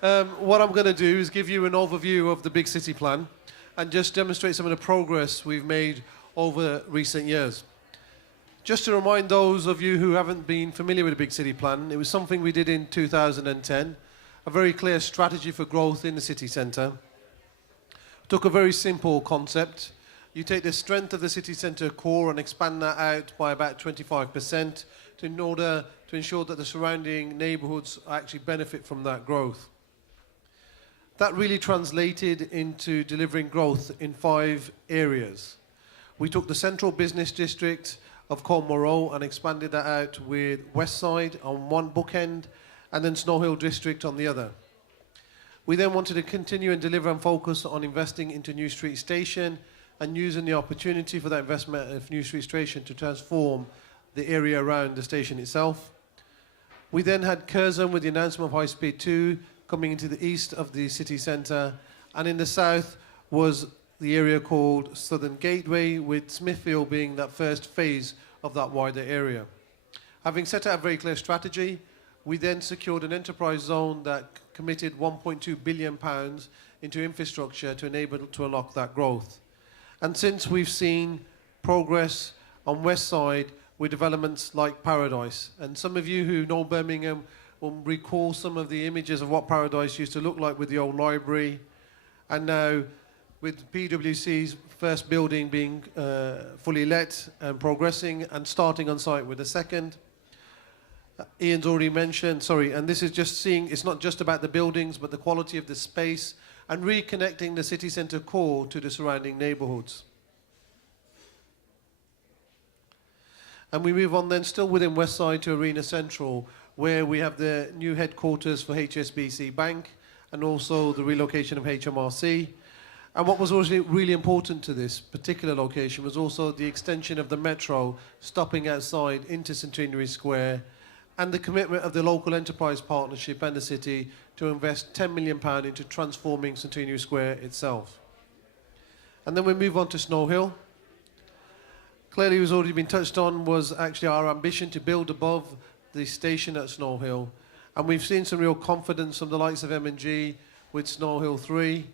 What I'm going to do is give you an overview of the big city plan and just demonstrate some of the progress we've made over recent years. Just to remind those of you who haven't been familiar with the big city plan, it was something we did in 2010, a very clear strategy for growth in the city centre. Took a very simple concept. You take the strength of the city centre core and expand that out by about 25% in order to ensure that the surrounding neighbourhoods actually benefit from that growth. That really translated into delivering growth in 5 areas. We took the central business district of Colmore and expanded that out with Westside on one bookend and then Snow Hill district on the other. We then wanted to continue and deliver and focus on investing into New Street Station and using the opportunity for that investment of New Street Station to transform the area around the station itself. We then had Curzon with the announcement of High Speed 2 coming into the east of the city centre, and in the south was the area called Southern Gateway, with Smithfield being that first phase of that wider area. Having set out a very clear strategy, we then secured an enterprise zone that committed £1.2 billion into infrastructure to enable to unlock that growth. And since we've seen progress on West Side with developments like Paradise, and some of you who know Birmingham will recall some of the images of what Paradise used to look like with the old library, and now with PwC's first building being fully let and progressing and starting on site with a second. Ian's already mentioned, and this is just seeing, it's not just about the buildings, but the quality of the space and reconnecting the city centre core to the surrounding neighbourhoods. And we move on then, still within West Side, to Arena Central, where we have the new headquarters for HSBC Bank and also the relocation of HMRC. And what was also really important to this particular location was also the extension of the metro stopping outside into Centenary Square, and the commitment of the local enterprise partnership and the city to invest £10 million into transforming Centenary Square itself. And then we move on to Snow Hill. Clearly, what's already been touched on was actually our ambition to build above the station at Snow Hill. And we've seen some real confidence from the likes of M&G with Snow Hill 3,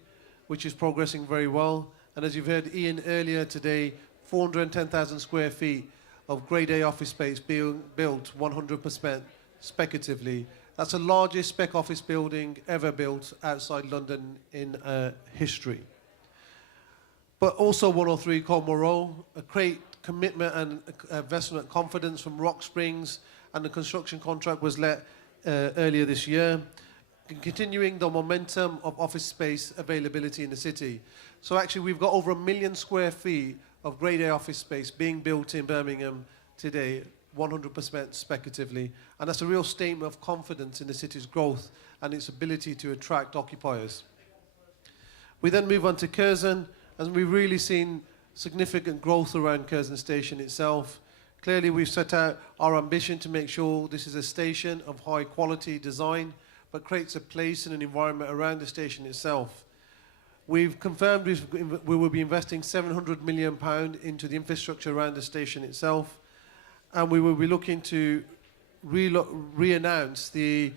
which is progressing very well. And as you've heard Ian earlier today, 410,000 square feet of Grade A office space being built 100% speculatively. That's the largest spec office building ever built outside London in history. But also 103 Colmore, a great commitment and investment confidence from Rock Springs, and the construction contract was let earlier this year, continuing the momentum of office space availability in the city. So actually we've got over 1 million square feet of Grade A office space being built in Birmingham today, 100% speculatively. And that's a real statement of confidence in the city's growth and its ability to attract occupiers. We then move on to Curzon, and we've really seen significant growth around Curzon Station itself. Clearly, we've set out our ambition to make sure this is a station of high quality design, but creates a place and an environment around the station itself. We've confirmed we will be investing £700 million into the infrastructure around the station itself, and we will be looking to re-announce the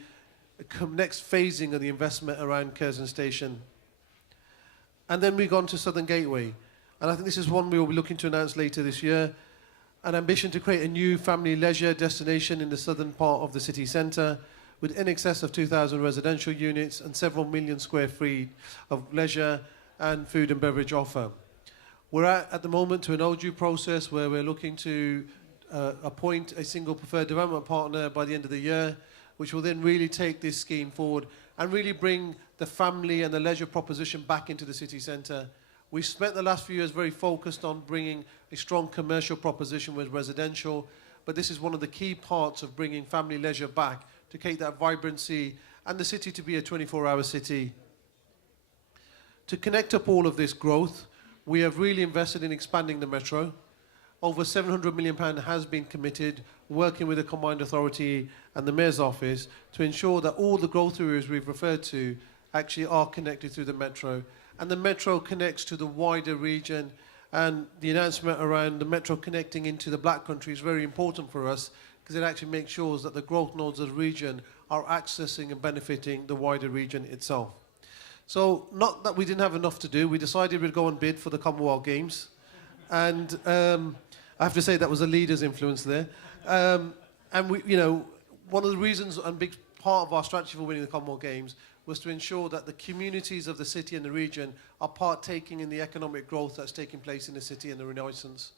next phasing of the investment around Curzon Station. And then we go on to Southern Gateway, and I think this is one we will be looking to announce later this year, an ambition to create a new family leisure destination in the southern part of the city centre, with in excess of 2,000 residential units and several million square feet of leisure and food and beverage offer. We're at the moment to an OJU process where we're looking to appoint a single preferred development partner by the end of the year, which will then really take this scheme forward and really bring the family and the leisure proposition back into the city centre. We've spent the last few years very focused on bringing a strong commercial proposition with residential, but this is one of the key parts of bringing family leisure back to create that vibrancy and the city to be a 24-hour city. To connect up all of this growth, we have really invested in expanding the metro. Over £700 million has been committed, working with the Combined Authority and the Mayor's Office to ensure that all the growth areas we've referred to actually are connected through the metro. And the metro connects to the wider region, and the announcement around the metro connecting into the Black Country is very important for us, because it actually makes sure that the growth nodes of the region are accessing and benefiting the wider region itself. So not that we didn't have enough to do, we decided we'd go and bid for the Commonwealth Games. And I have to say that was a leader's influence there. And we, you know, one of the reasons and big part of our strategy for winning the Commonwealth Games was to ensure that the communities of the city and the region are partaking in the economic growth that's taking place in the city and the renaissance,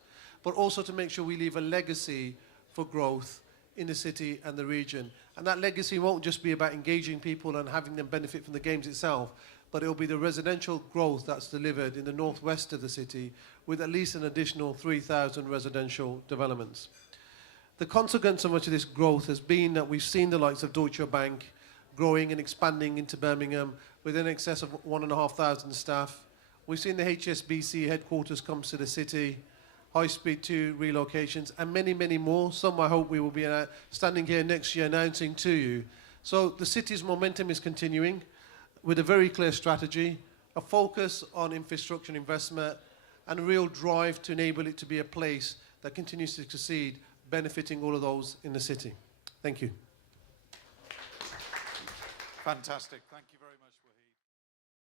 but also to make sure we leave a legacy for growth in the city and the region. And that legacy won't just be about engaging people and having them benefit from the games itself, but it'll be the residential growth that's delivered in the northwest of the city with at least an additional 3,000 residential developments. The consequence of much of this growth has been that we've seen the likes of Deutsche Bank growing and expanding into Birmingham with in excess of 1,500 staff. We've seen the HSBC headquarters come to the city, High Speed 2 relocations, and many, many more. Some I hope we will be standing here next year announcing to you. So the city's momentum is continuing with a very clear strategy, a focus on infrastructure and investment, and a real drive to enable it to be a place that continues to succeed, benefiting all of those in the city. Thank you. Fantastic. Thank you very much, Will.